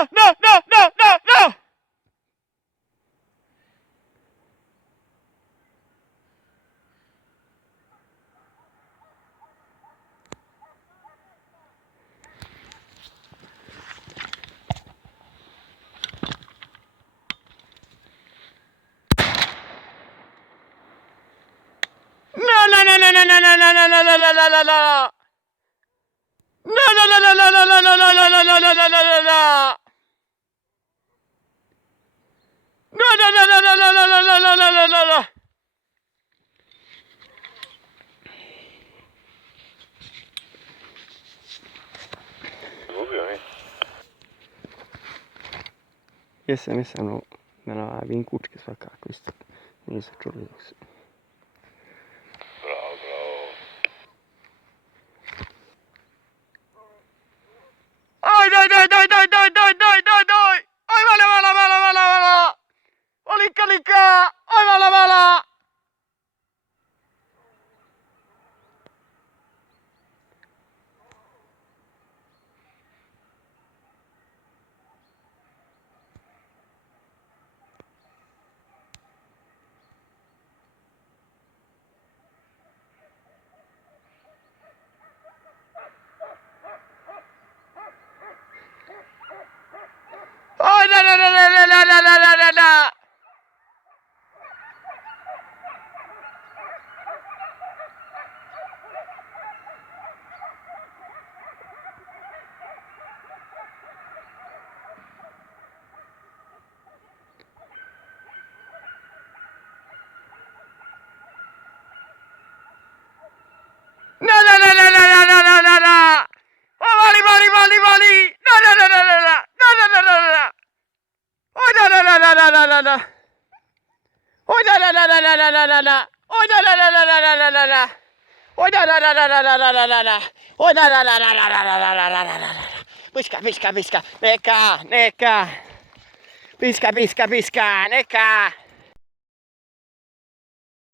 no, no, no, no, no, no! No, no, no, no, no, no, no, no, no, no, no, no, no, no. No, no, no, no, no, no, no, no, no, no, no, no, no, no, no, no. No, no, no, no, no, no, no, no, no, no, no, no, no. Jesam na vinkučke svakako isto. Nisu čuli dok su. Bravo, bravo. Aj, daj, daj, daj, daj, daj, daj, daj, daj, daj! Aj, vala, vala, vala, vala, vala! Olika, lika! Aj, vala, vala! Aj, da, da, da, da, da, da, da, da, da, da! No, no, no, no, no, no, no, no, no, no! Oh, vali, vali, vali, vali! No, no, no, no, no, no, no, no, no, no, no! Oh, no, no, no, no, no, no, no, no! Oh, no, no, no, no, no, no, no, no, no! Oh, no, no, no, no, no, no, no, no, no! Oh, no, no, no, no, no, no, no, no, no, no! Oh, no, no, no, no, no, no, no, no, no, no, no, no! Piska, piska, piska! Neka, neka! Piska, piska, piska! Neka!